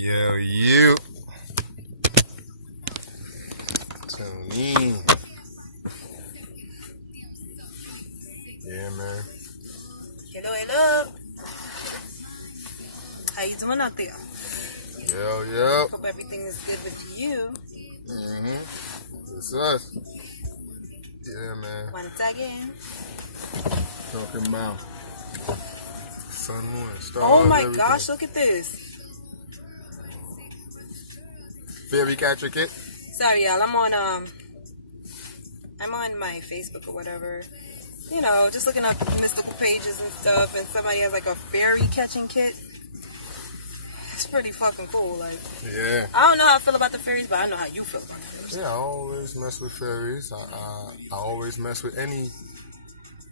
You. Tony. Yeah, man. Hello. How you doing out there? Yo. Hope everything is good with you. It's us. Yeah, man. Once again. Talking about sun, moon, and stars. Oh my everything. gosh, look at this. Fairy catcher kit. Sorry, y'all. I'm on my Facebook or whatever. You know, just looking up mystical pages and stuff, and somebody has like a fairy catching kit. It's pretty fucking cool. Like, Yeah. I don't know how I feel about the fairies, but I know how you feel about it. Yeah, I always mess with fairies. I always mess with any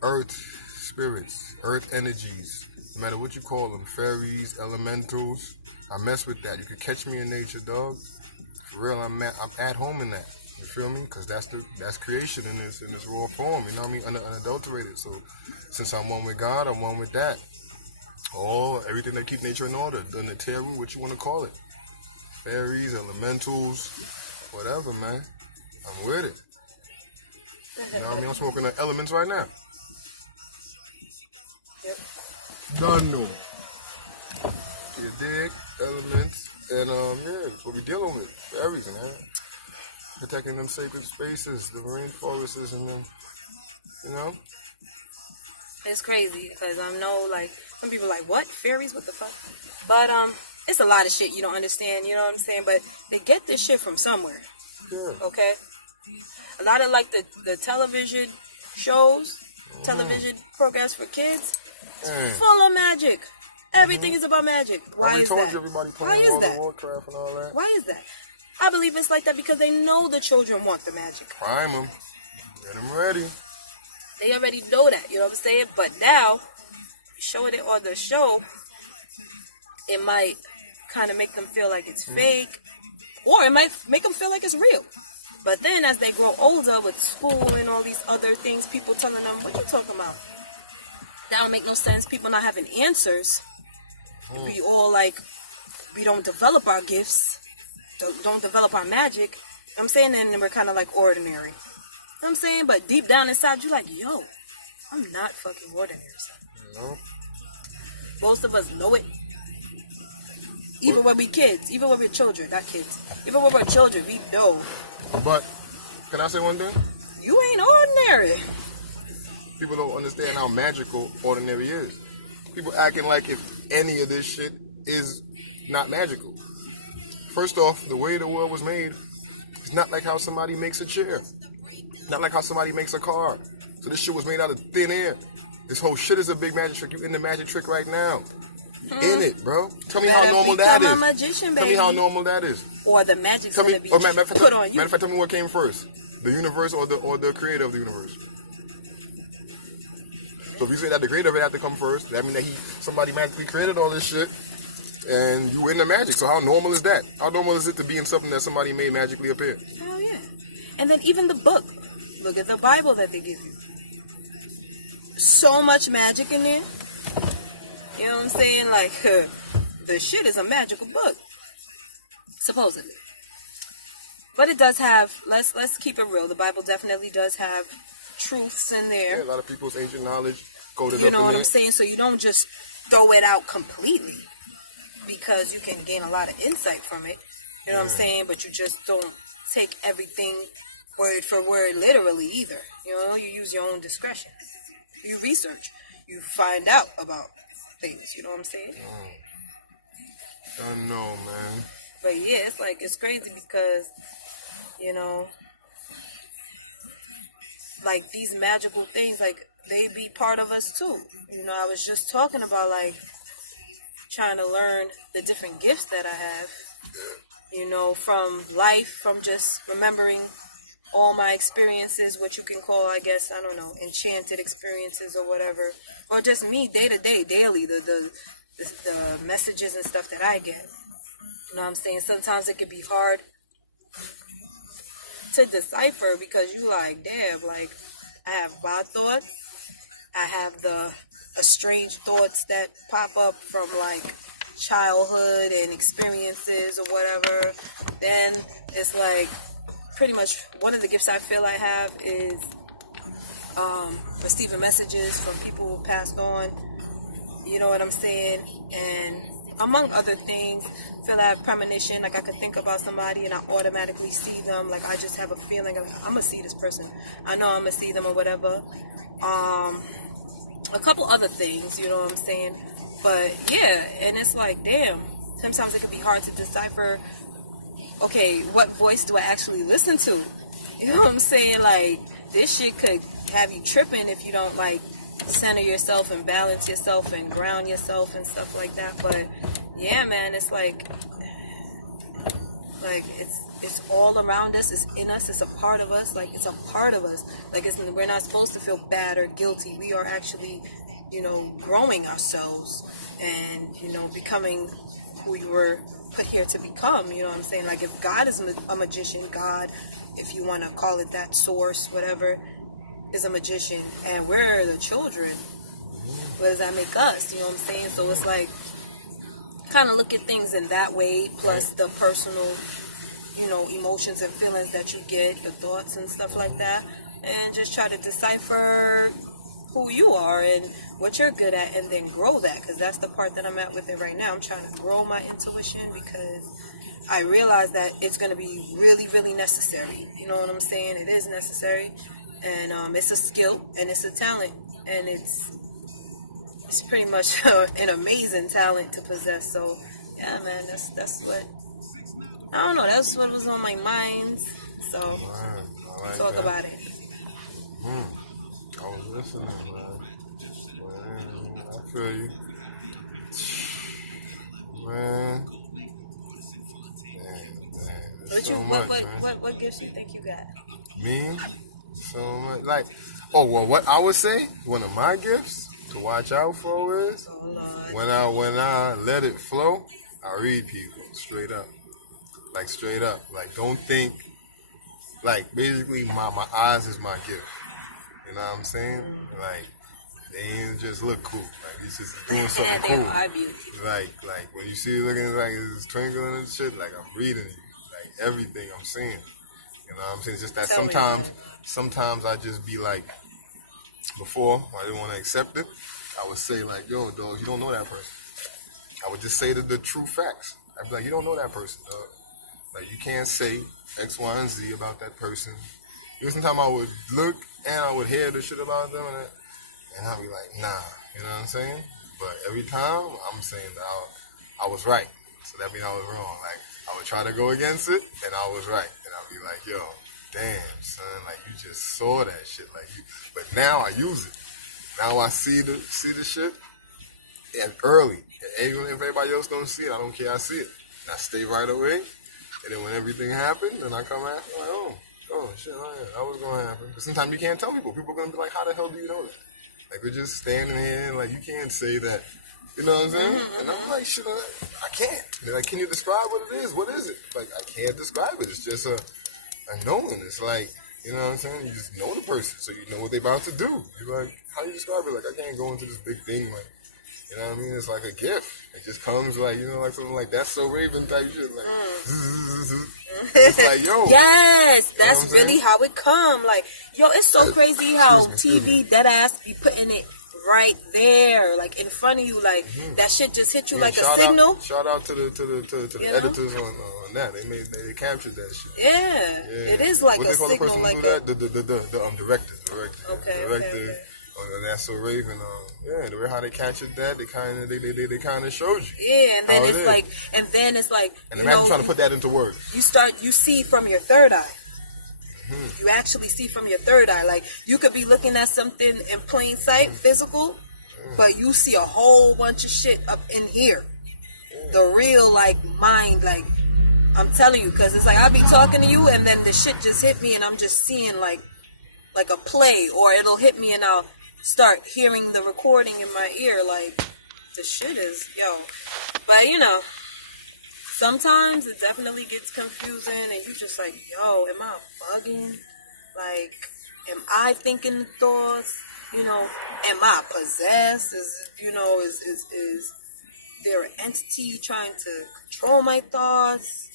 earth spirits, earth energies, no matter what you call them, fairies, elementals. I mess with that. You could catch me in nature, dog. For real, I'm at home in that. You feel me? Because that's creation in this raw form. You know what I mean? Unadulterated. So since I'm one with God, I'm one with that. Everything that keep nature in order. The Neteru, what you want to call it. Fairies, elementals, whatever, man. I'm with it. You know what I mean? I'm smoking the elements right now. Yep. Done no. You dig? Elements. And yeah, that's what we dealing with. Fairies, man. Protecting them sacred spaces, the rainforests and them, you know? It's crazy because I know, like, some people are like, what? Fairies? What the fuck? But, it's a lot of shit you don't understand, you know what I'm saying? But they get this shit from somewhere, Yeah. okay? A lot of, like, the television shows, television programs for kids, it's full of magic. Everything is about magic. Why I is told that? you everybody Why playing is World that? of Warcraft and all that. Why is that? I believe it's like that because they know the children want the magic. Prime them. Get them ready. They already know that, you know what I'm saying? But now, showing it on the show, it might kind of make them feel like it's fake, or it might make them feel like it's real. But then as they grow older with school and all these other things, people telling them, what you talking about? That don't make no sense. People not having answers. We all like, we don't develop our gifts, don't develop our magic. You know what I'm saying? And then we're kind of like ordinary. You know what I'm saying? But deep down inside, you're like, yo, I'm not fucking ordinary. You know? Most of us know it. Even when we kids, even when we're children, not kids. Even when we're children, we know. But, can I say one thing? You ain't ordinary. People don't understand how magical ordinary is. People acting like if any of this shit is not magical. First off, the way the world was made, it's not like how somebody makes a chair. Not like how somebody makes a car. So this shit was made out of thin air. This whole shit is a big magic trick. You in the magic trick right now. In it, bro. Tell me how normal that is. Become a magician, baby. Tell me how normal that is. Or the magic's Tell me, gonna be or matter of put on you. fact, tell me what came first. The universe or the creator of the universe. So if you say that the creator of it had to come first, that means that somebody magically created all this shit, and you in the magic. So how normal is that? How normal is it to be in something that somebody made magically appear? Hell yeah. And then even the book. Look at the Bible that they give you. So much magic in there. You know what I'm saying? Like, the shit is a magical book. Supposedly. But it does have, let's keep it real. The Bible definitely does have truths in there. Yeah, a lot of people's ancient knowledge coded You up know in what there. I'm saying? So you don't just throw it out completely, because you can gain a lot of insight from it. You know what I'm saying? But you just don't take everything word for word literally either. You know, you use your own discretion. You research. You find out about things. You know what I'm saying? I know, man. But yeah, it's crazy because, you know, like these magical things, like they be part of us too. You know, I was just talking about like trying to learn the different gifts that I have, you know, from life, from just remembering all my experiences, what you can call, I guess, I don't know, enchanted experiences or whatever, or just me day to day, daily, the messages and stuff that I get. You know what I'm saying? Sometimes it could be hard to decipher because you like, damn, like I have my thoughts, I have the estranged thoughts that pop up from like childhood and experiences or whatever. Then it's like pretty much one of the gifts I feel I have is receiving messages from people who passed on. You know what I'm saying? And among other things, I feel I have premonition. Like I could think about somebody and I automatically see them. Like I just have a feeling like I'm gonna see this person. I know I'm gonna see them or whatever. A couple other things, you know what I'm saying? But yeah, and it's like, damn. Sometimes it can be hard to decipher. Okay, what voice do I actually listen to? You know what I'm saying? Like this shit could have you tripping if you don't like center yourself and balance yourself and ground yourself and stuff like that. But yeah, man, it's like it's all around us, it's in us, it's a part of us. Like it's a part of us. Like we're not supposed to feel bad or guilty. We are actually, you know, growing ourselves and, you know, becoming who we were put here to become. You know what I'm saying? Like if God is a magician, God, if you want to call it that, source, whatever, is a magician, and we're the children, what does that make us? You know what I'm saying? So it's like kind of look at things in that way, plus the personal, you know, emotions and feelings that you get, your thoughts and stuff like that, and just try to decipher who you are and what you're good at, and then grow that, because that's the part that I'm at with it right now. I'm trying to grow my intuition because I realize that it's going to be really, really necessary. You know what I'm saying? It is necessary, and it's a skill and it's a talent, and it's pretty much an amazing talent to possess. So yeah, man, that's what, I don't know, that's what was on my mind. So I like talk that. about it. I was listening, man. I feel you. Man. There's so much, man. What gifts you think you got? Me? So much. Like, oh, well, what I would say, one of my gifts to watch out for is when I let it flow, I read people straight up. Like, straight up. Like, don't think, like, basically, my eyes is my gift. You know what I'm saying? Like, they ain't just look cool. Like, it's just doing something cool. Like, when you see it looking like it's twinkling and shit, like, I'm reading you. Like, everything I'm seeing. You know what I'm saying? It's just that sometimes I just be like, before, I didn't want to accept it, I would say, like, yo, dog, you don't know that person. I would just say the true facts. I'd be like, you don't know that person, dog. Like, you can't say X, Y, and Z about that person. Even sometimes I would look and I would hear the shit about them and I'd be like, nah, you know what I'm saying? But every time I'm saying that I was right. So that means I was wrong. Like, I would try to go against it and I was right. And I'd be like, yo, damn, son, like you just saw that shit. Like you, but now I use it. Now I see the shit and early. And even if everybody else don't see it, I don't care, I see it. And I stay right away. And then when everything happened, then I come after, I'm like, oh, shit, oh yeah, that was going to happen. But sometimes you can't tell people. People are going to be like, how the hell do you know that? Like, we're just standing here and, like, you can't say that. You know what I'm saying? And I'm like, shit, I can't. They're like, can you describe what it is? What is it? Like, I can't describe it. It's just a knowing. It's like, you know what I'm saying? You just know the person, so you know what they're about to do. You're like, how do you describe it? Like, I can't go into this big thing, like, you know what I mean? It's like a gift. It just comes like, you know, like something like That's So Raven type shit. Like, it's like, yo. Yes, that's really how it come. Like, yo, it's so crazy how TV deadass be putting it right there, like in front of you, like that shit just hit you like a signal. Shout out to the editors on that. They captured that shit. Yeah. It is like what a they call signal, the person like who do that? The director. Okay. That's So Raven. The way how they captured that, they kind of showed you. Yeah, and then it's like, and imagine trying to put that into words. You see from your third eye. You actually see from your third eye. Like, you could be looking at something in plain sight, physical, but you see a whole bunch of shit up in here. The real, like, mind, like, I'm telling you, because it's like, I'll be talking to you, and then the shit just hit me, and I'm just seeing, like a play, or it'll hit me, and I'll start hearing the recording in my ear, like, the shit is, But, you know, sometimes it definitely gets confusing, and you just like, yo, am I bugging? Like, am I thinking thoughts? You know, am I possessed? they're an entity trying to control my thoughts,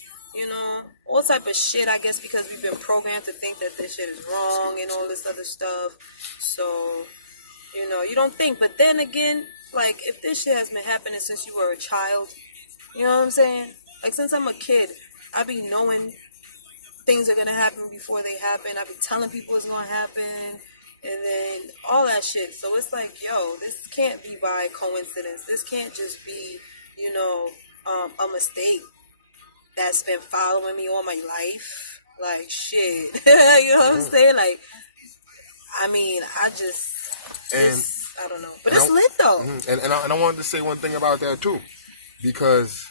all type of shit, I guess, because we've been programmed to think that this shit is wrong and all this other stuff. So, you don't think. But then again, like, if this shit has been happening since you were a child, you know what I'm saying? Like, since I'm a kid, I be knowing things are gonna happen before they happen. I be telling people it's gonna happen, and then all that shit. So it's like, yo, this can't be by coincidence. This can't just be, a mistake that's been following me all my life. Like, shit. You know what I'm saying? Like, I mean, I don't know. But it's lit, though. And I wanted to say one thing about that, too. Because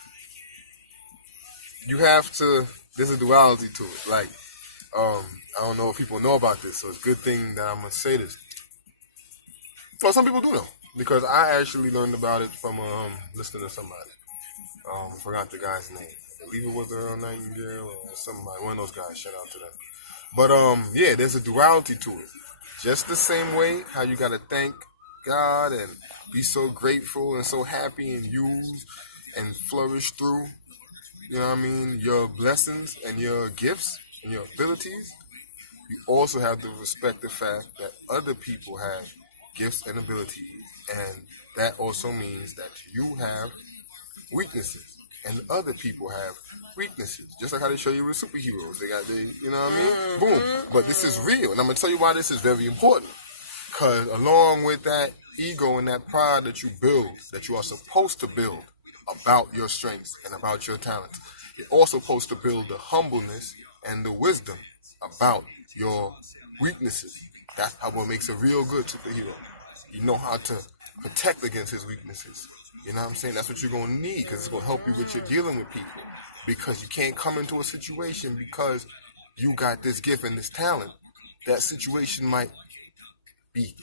you have to, there's a duality to it. Like, I don't know if people know about this, so it's a good thing that I'm going to say this. Well, some people do know. Because I actually learned about it from listening to somebody. I forgot the guy's name. I believe it was Earl Nightingale or somebody, one of those guys. Shout out to them. But yeah, there's a duality to it. Just the same way how you gotta thank God and be so grateful and so happy and use and flourish through, you know what I mean, your blessings and your gifts and your abilities. You also have to respect the fact that other people have gifts and abilities, and that also means that you have weaknesses, and other people have weaknesses. Just like how they show you with superheroes. They got you know what I mean? Boom. But this is real. And I'm going to tell you why this is very important. Because along with that ego and that pride that you build, that you are supposed to build about your strengths and about your talents, you're also supposed to build the humbleness and the wisdom about your weaknesses. That's how what makes a real good superhero. You know how to protect against his weaknesses. You know what I'm saying? That's what you're going to need, because it's going to help you with your dealing with people. Because you can't come into a situation because you got this gift and this talent. That situation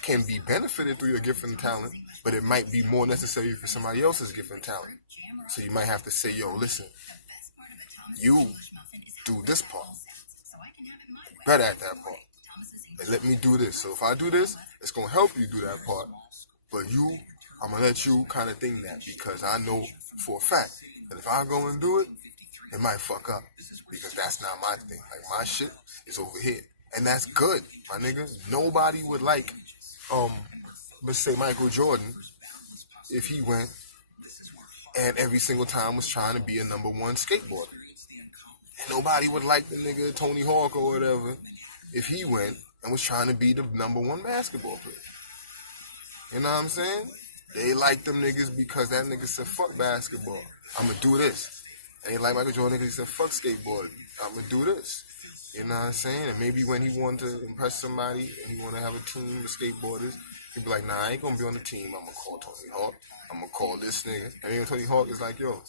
can be benefited through your gift and talent, but it might be more necessary for somebody else's gift and talent. So you might have to say, yo, listen, you do this part. Better at that part. And let me do this. So if I do this, it's going to help you do that part. But I'm going to let you kind of think that, because I know for a fact that if I go and do it, it might fuck up, because that's not my thing. Like, my shit is over here. And that's good, my nigga. Nobody would like, let's say Michael Jordan, if he went and every single time was trying to be a number one skateboarder. And nobody would like the nigga Tony Hawk or whatever if he went and was trying to be the number one basketball player. You know what I'm saying? They like them niggas because that nigga said, fuck basketball, I'm going to do this. And they like Michael Jordan because he said, fuck skateboarding, I'm going to do this. You know what I'm saying? And maybe when he wanted to impress somebody and he want to have a team of skateboarders, he'd be like, nah, I ain't going to be on the team. I'm going to call Tony Hawk. I'm going to call this nigga. And even Tony Hawk is like, yo,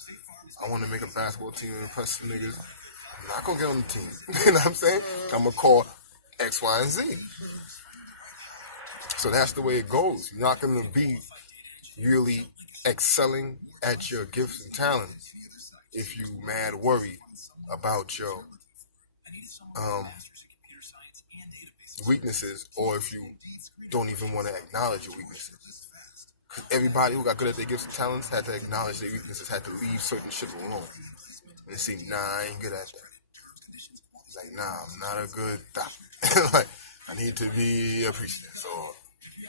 I want to make a basketball team and impress some niggas. I'm not going to get on the team. You know what I'm saying? I'm going to call X, Y, and Z. So that's the way it goes. You're not going to be really excelling at your gifts and talents if you mad worried about your weaknesses, or if you don't even want to acknowledge your weaknesses. Because everybody who got good at their gifts and talents had to acknowledge their weaknesses, had to leave certain shit alone. And see, nah, I ain't good at that. It's like, nah, I'm not a good doctor. Like, I need to be a priestess, or,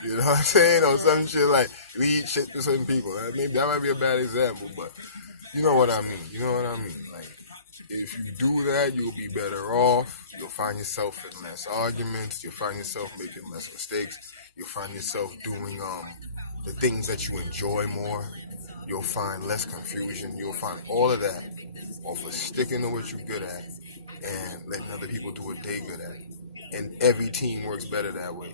you know what I'm saying? Or some shit like, lead shit to certain people. Maybe that might be a bad example, but you know what I mean. You know what I mean? Like, if you do that, you'll be better off. You'll find yourself in less arguments. You'll find yourself making less mistakes. You'll find yourself doing the things that you enjoy more. You'll find less confusion. You'll find all of that off of sticking to what you're good at and letting other people do what they're good at. And every team works better that way,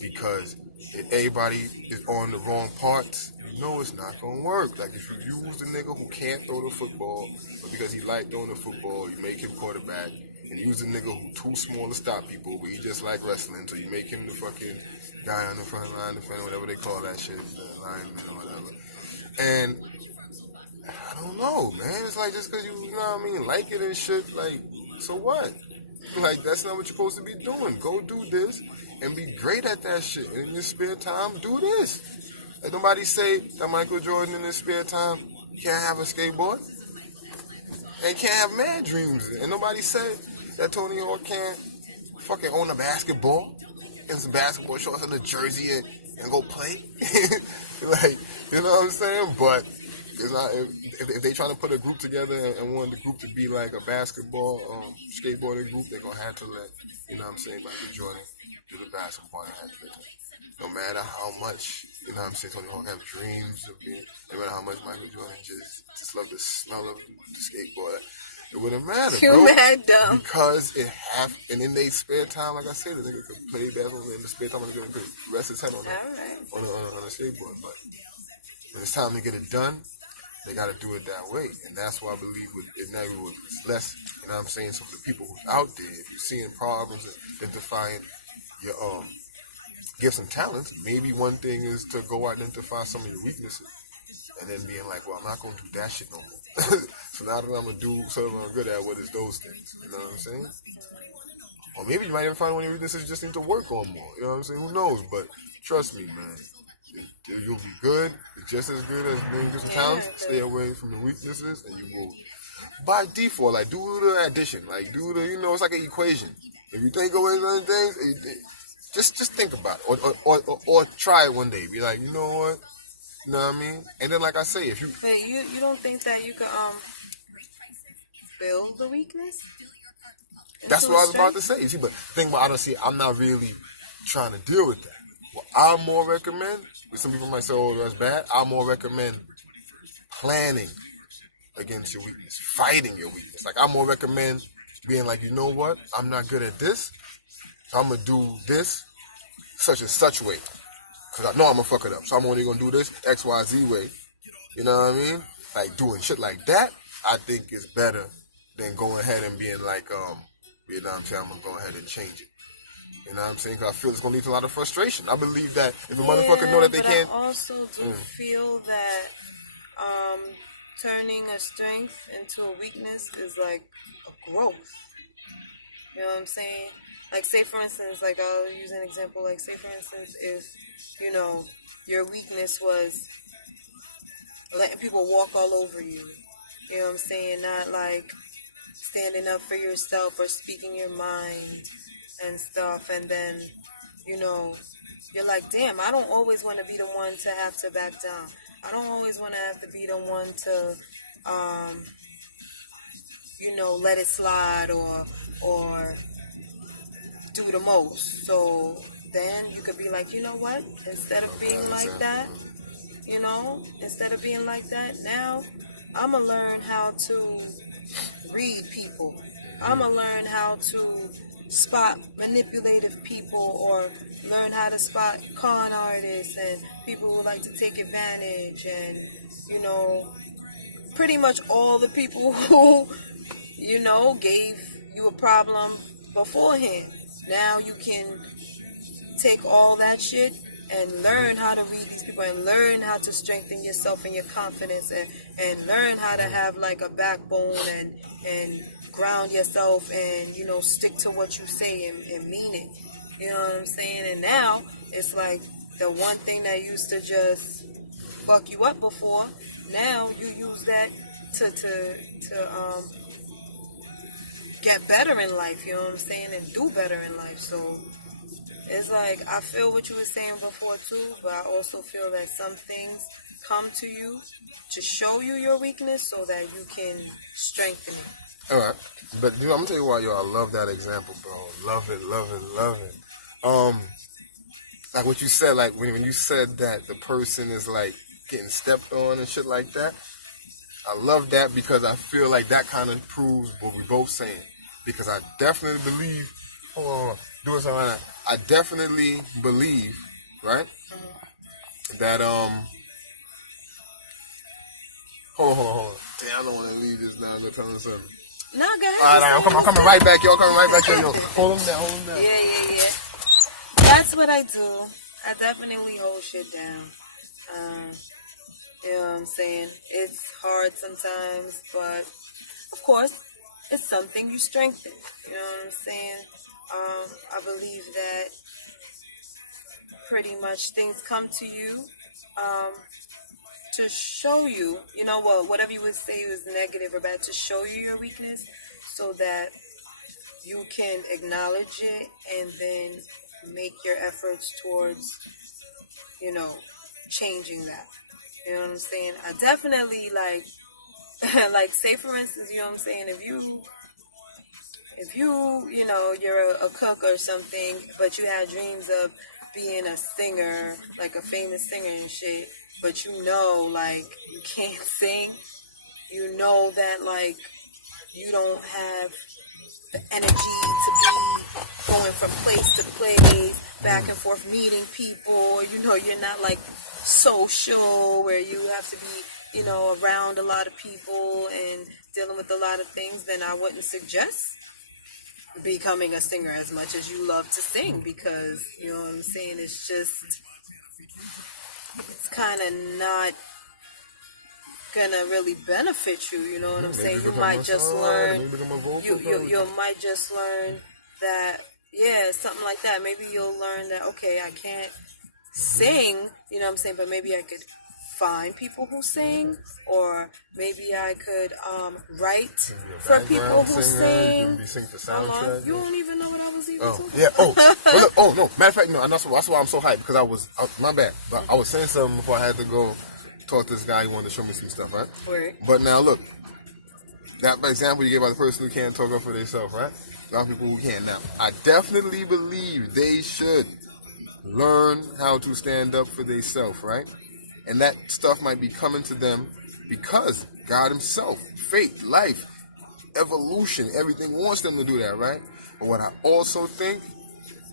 because if everybody is on the wrong parts, you know it's not going to work. Like, if you use the nigga who can't throw the football, but because he like throwing the football, you make him quarterback, and use the nigga who too small to stop people, but he just like wrestling, so you make him the fucking guy on the front line, defender, whatever they call that shit, the lineman or whatever. And I don't know, man. It's like, just because you know what I mean, like it and shit, like, so what? Like, that's not what you're supposed to be doing. Go do this and be great at that shit. And in your spare time, do this. Like, nobody say that Michael Jordan in his spare time You can't have a skateboard. And you can't have mad dreams. And nobody said that Tony Hawk can't fucking own a basketball and some basketball shorts and a jersey and go play. Like, you know what I'm saying? But it's not, if they trying to put a group together and want the group to be like a basketball, skateboarding group, they're going to have to let, you know what I'm saying, Michael Jordan do the basketball and have to. No matter how much, you know what I'm saying, Tony Hawk have dreams of being, no matter how much Michael Jordan just love the smell of the skateboard, it wouldn't matter, You bro. mad dumb. Because and in their spare time, like I said, the nigga could play basketball in the spare time, and could rest his head on a skateboard. But when it's time to get it done, they got to do it that way. And that's why I believe in that it's less, you know what I'm saying, so for the people who's out there, if you're seeing problems and identifying your gifts and talents, maybe one thing is to go identify some of your weaknesses and then being like, well, I'm not going to do that shit no more. So now that I'm going to do something I'm good at, what is those things? You know what I'm saying? Or maybe you might even find one of your weaknesses you just need to work on more. You know what I'm saying? Who knows? But trust me, man, you'll be good. It's just as good as doing gifts and talents. Stay away from the weaknesses and you will, by default, like, do the addition. Like, do the, you know, it's like an equation. If you think away certain things, just think about it, or try it one day. Be like, you know what? You know what I mean? And then, like I say, if you... Hey, you don't think that you could build the weakness? That's what I was about to say. You see, but the thing about I'm not really trying to deal with that. What I more recommend, with some people might say, oh, that's bad, I more recommend planning against your weakness, fighting your weakness. Like, I more recommend being like, you know what? I'm not good at this, so I'm going to do this such and such way. Because I know I'm going to fuck it up. So I'm only going to do this X, Y, Z way. You know what I mean? Like, doing shit like that, I think is better than going ahead and being like, you know what I'm saying, I'm going to go ahead and change it. You know what I'm saying? Because I feel it's going to lead to a lot of frustration. I believe that if a motherfucker know that they can't... I also do feel that turning a strength into a weakness is like a growth. You know what I'm saying? Like, say for instance, like I'll use an example, like say for instance, if, you know, your weakness was letting people walk all over you. You know what I'm saying? Not like standing up for yourself or speaking your mind and stuff. And then, you know, you're like, damn, I don't always want to be the one to have to back down. I don't always want to have to be the one to, you know, let it slide or do the most. So then you could be like, you know what? Instead of being like that, you know, instead of being like that, now I'm going to learn how to read people. I'm going to learn how to spot manipulative people or learn how to spot con artists and people who like to take advantage and, you know, pretty much all the people who, you know, gave you a problem beforehand. Now you can take all that shit and learn how to read these people and learn how to strengthen yourself and your confidence and learn how to have like a backbone and ground yourself and, you know, stick to what you say and mean it. You know what I'm saying? And now it's like the one thing that used to just fuck you up before, now you use that to get better in life, you know what I'm saying, and do better in life. So it's like, I feel what you were saying before too, but I also feel that some things come to you to show you your weakness so that you can strengthen it. All right. But dude, I'm gonna tell you why, yo, I love that example, bro. Love it. Like what you said, like when you said that the person is like getting stepped on and shit like that, I love that because I feel like that kind of proves what we're both saying. Because I definitely believe, doing something like that, I definitely believe, right, that, hold on. Damn, I don't want to leave this down, go tell them something. No, go ahead. All right, I'm coming right back, yo. Hold them down. Yeah. That's what I do. I definitely hold shit down. You know what I'm saying? It's hard sometimes, but of course, it's something you strengthen. You know what I'm saying? I believe that pretty much things come to you to show you, well, whatever you would say was negative or bad, to show you your weakness so that you can acknowledge it and then make your efforts towards, changing that. You know what I'm saying? I definitely like say for instance, you know what I'm saying, if you you're a cook or something, but you had dreams of being a singer, like a famous singer and shit, but like you can't sing, that like you don't have the energy to be going from place to place, back and forth meeting people, you're not like social where you have to be, around a lot of people and dealing with a lot of things, then I wouldn't suggest becoming a singer as much as you love to sing, because you know what I'm saying, it's kind of not gonna really benefit you, you know what I'm saying. You might just learn you might just learn that, yeah, something like that. Maybe you'll learn that, okay, I can't sing, you know what I'm saying, but maybe I could find people who sing, or maybe I could write for people who sing. You don't even know what I was even talking about. Well, look, no. Matter of fact, no, and that's why I'm so hyped, because my bad. But I was saying something before I had to go talk to this guy who wanted to show me some stuff, right? Word. But now look, that example you gave about the person who can't talk up for themselves, right? There are people who can't. Now, I definitely believe they should learn how to stand up for themselves, right? And that stuff might be coming to them because God himself, faith, life, evolution, everything wants them to do that, right? But what I also think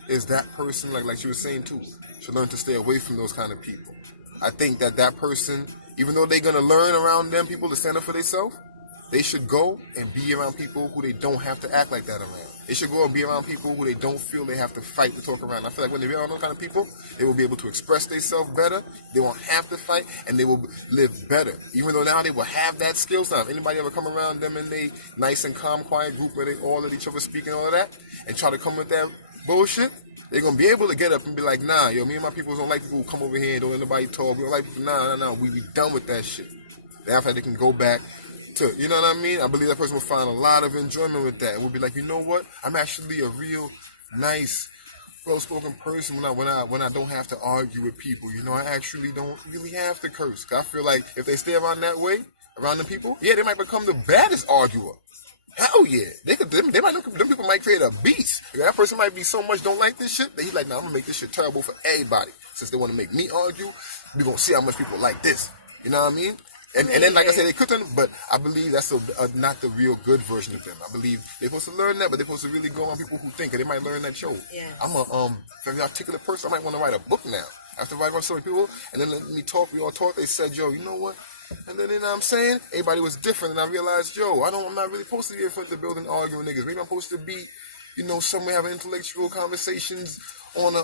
is that person, like you were saying too, should learn to stay away from those kind of people. I think that person, even though they're going to learn around them people to stand up for themselves, they should go and be around people who they don't have to act like that around. They should go and be around people who they don't feel they have to fight to talk around. I feel like when they're around those kind of people, they will be able to express themselves better. They won't have to fight, and they will live better. Even though now they will have that skill set. If anybody ever come around them in a nice and calm, quiet group where they all let each other speak and all of that, and try to come with that bullshit, they're going to be able to get up and be like, nah, yo, me and my people don't like people who come over here and don't let nobody talk. We don't like people, nah, we be done with that shit. After they can go back to, you know what I mean? I believe that person will find a lot of enjoyment with that. And will be like, you know what? I'm actually a real nice, well-spoken person when I don't have to argue with people. You know, I actually don't really have to curse. 'Cause I feel like if they stay around that way, around the people, yeah, they might become the baddest arguer. Hell yeah. Them people might create a beast. That person might be so much don't like this shit that he's like, nah, I'm going to make this shit terrible for everybody. Since they want to make me argue, we're going to see how much people like this. You know what I mean? And then, like I said, they could turn, but I believe that's not the real good version of them. I believe they're supposed to learn that, but they're supposed to really go on people who think, and they might learn that, I'm a very articulate person. I might want to write a book now. After writing about so many people, and then let me talk, we all talk, they said, yo, you know what? And then, you know what I'm saying? Everybody was different, and I realized, I'm not really supposed to be in front of the building arguing with niggas. Maybe I'm supposed to be, somewhere having intellectual conversations on a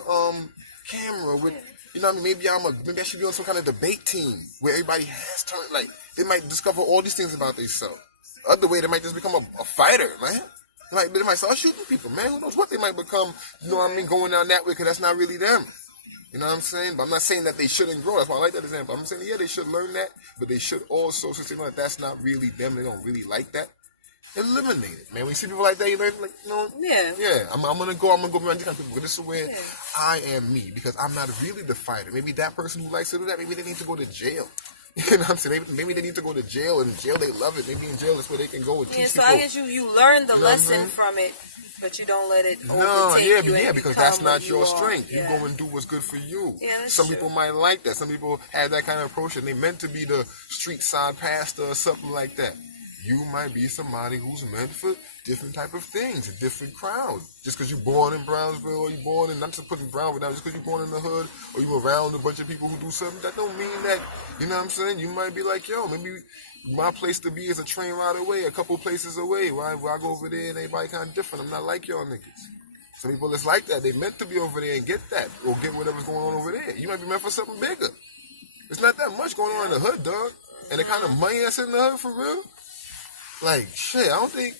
camera with, you know what I mean? Maybe I should be on some kind of debate team where everybody has turn, like, they might discover all these things about themselves. Other way, they might just become a fighter, man. They might start shooting people, man. Who knows what they might become, you know what I mean, going down that way, because that's not really them. You know what I'm saying? But I'm not saying that they shouldn't grow. That's why I like that example. I'm saying, yeah, they should learn that, but they should also, since they know that that's not really them, they don't really like that, eliminate it, man. When you see people like that, yeah, I'm gonna go around different kind of people. This is where I am me, because I'm not really the fighter. Maybe that person who likes to do that, maybe they need to go to jail. You know what I'm saying? Maybe they need to go to jail, and in jail they love it. Maybe in jail is where they can go and teach people. I guess you learn the lesson from it, but you don't let it overtake you. Because that's not your strength. You go and do what's good for you. Yeah, Some people might like that. Some people have that kind of approach, and they meant to be the street side pastor or something like that. You might be somebody who's meant for different type of things, a different crowd. Just because you're born in Brownsville, or you're born in, not just putting Brownsville down, just because you're born in the hood, or you're around a bunch of people who do something, that don't mean that, you know what I'm saying? You might be like, yo, maybe my place to be is a train ride away, a couple places away. Where I go over there and everybody kind of different. I'm not like y'all niggas. Some people it's like that. They meant to be over there and get that, or get whatever's going on over there. You might be meant for something bigger. It's not that much going on in the hood, dog. And the kind of money that's in the hood, for real. Like, shit, I don't think,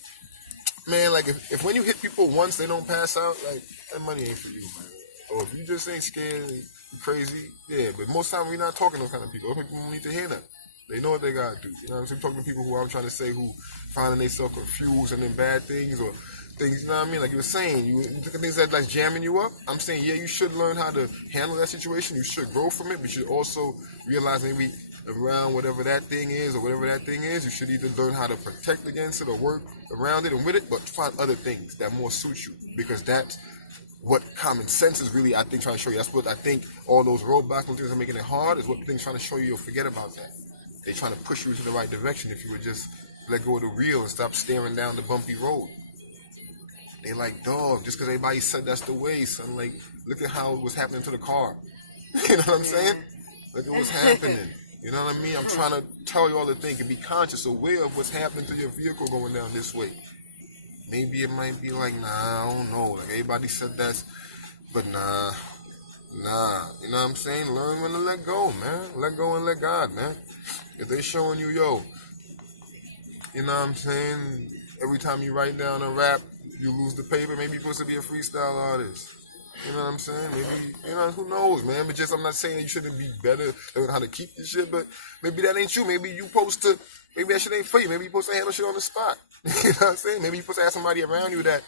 man, like, if when you hit people once, they don't pass out, like, that money ain't for you, man. Or if you just ain't scared, crazy. Yeah, but most time we're not talking to those kind of people. Those people don't need to hear that. They know what they gotta do. You know what I'm saying? I'm talking to people who I'm trying to say who finding themselves confused and in bad things or things, you know what I mean? Like you were saying, you look at things that like jamming you up. I'm saying, yeah, you should learn how to handle that situation. You should grow from it, but you should also realize maybe around whatever that thing is or whatever that thing is, you should either learn how to protect against it or work around it and with it, but find other things that more suit you, because that's what common sense is really, I think, trying to show you. That's what I think all those roadblocks and things are making it hard, is what things trying to show you. You'll forget about that. They're trying to push you into the right direction if you would just let go of the wheel and stop staring down the bumpy road. They like, dog, just because everybody said that's the way, son. Like, look at how it was happening to the car. You know what I'm saying? Look at what's happening. You know what I mean? I'm trying to tell you all to think and be conscious, aware of what's happening to your vehicle going down this way. Maybe it might be like, nah, I don't know. Like, everybody said that's, but nah. You know what I'm saying? Learn when to let go, man. Let go and let God, man. If they showing you, yo, you know what I'm saying? Every time you write down a rap, you lose the paper. Maybe you're supposed to be a freestyle artist. You know what I'm saying? Maybe, you know, who knows, man? But just, I'm not saying that you shouldn't be better, learn how to keep this shit, but maybe that ain't you. Maybe you supposed to, maybe that shit ain't for you. Maybe you supposed to handle shit on the spot. You know what I'm saying? Maybe you supposed to have somebody around you that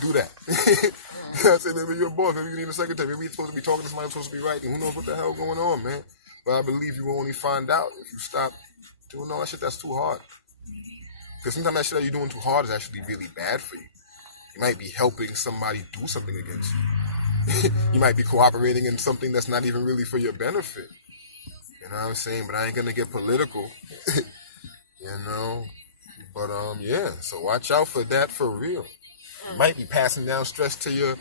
do that. You know what I'm saying? Maybe you're a boss. Maybe you need a secretary. Maybe you're supposed to be talking to somebody who's supposed to be writing. Who knows what the hell going on, man? But I believe you will only find out if you stop doing all that shit that's too hard. Because sometimes that shit that you're doing too hard is actually really bad for you. You might be helping somebody do something against you. You might be cooperating in something that's not even really for your benefit. You know what I'm saying? But I ain't gonna get political. You know? But yeah, so watch out for that for real. You might be passing down stress to your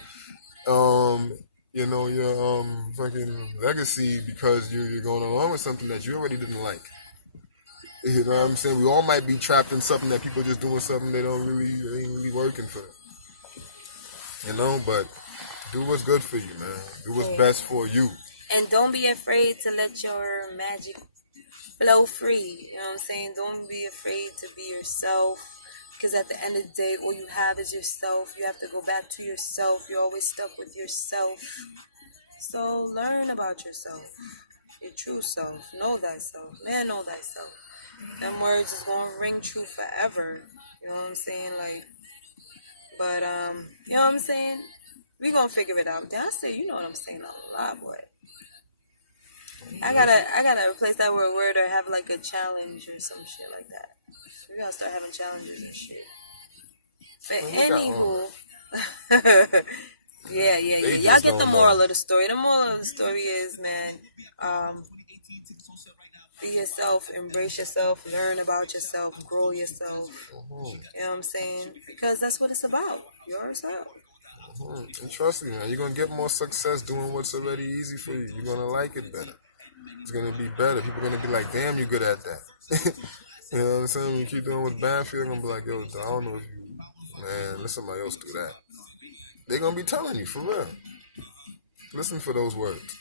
you know, your fucking legacy because you're going along with something that you already didn't like. You know what I'm saying? We all might be trapped in something that people just doing something they ain't really working for. You know, but do what's good for you, man. Do what's best for you. And don't be afraid to let your magic flow free. You know what I'm saying? Don't be afraid to be yourself. Because at the end of the day, all you have is yourself. You have to go back to yourself. You're always stuck with yourself. So learn about yourself. Your true self. Know thyself. Man, know thyself. Them words is going to ring true forever. You know what I'm saying? Like, but, you know what I'm saying? We going to figure it out. Then I say, you know what I'm saying a lot, boy. I gotta replace that word or have like a challenge or some shit like that. We gotta start having challenges and shit. But anywho, yeah. Y'all get the moral of the story. The moral of the story is, man, be yourself, embrace yourself, learn about yourself, grow yourself. You know what I'm saying? Because that's what it's about. Yourself. And trust me, man, you're gonna get more success doing what's already easy for you. You're gonna like it better. It's gonna be better. People are gonna be like, damn, you're good at that. You know what I'm saying? When you keep doing what's bad for you, they're gonna be like, yo, I don't know if you, man, let somebody else do that. They're gonna be telling you, for real. Listen for those words.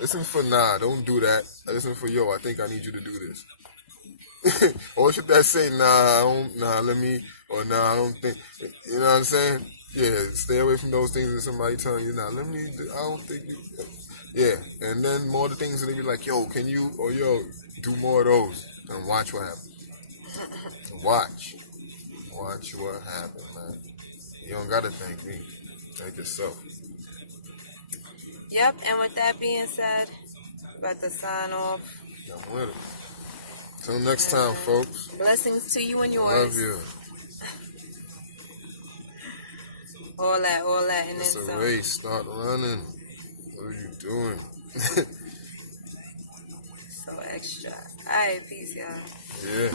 Listen for, nah, don't do that. Listen for, yo, I think I need you to do this. Or should that say, let me, or nah, I don't think, you know what I'm saying? Yeah, stay away from those things and somebody telling you, I don't think you, yeah. And then more of the things that they be like, yo, can you, or yo, do more of those and watch what happens. Watch what happens, man. You don't gotta thank me. Thank yourself. Yep, and with that being said, about to sign off. I'm with it. Till next time, folks. Blessings to you and yours. Love you. All that, and it's then a some. race. Start running. What are you doing? So extra. Alright, peace, y'all. Yeah.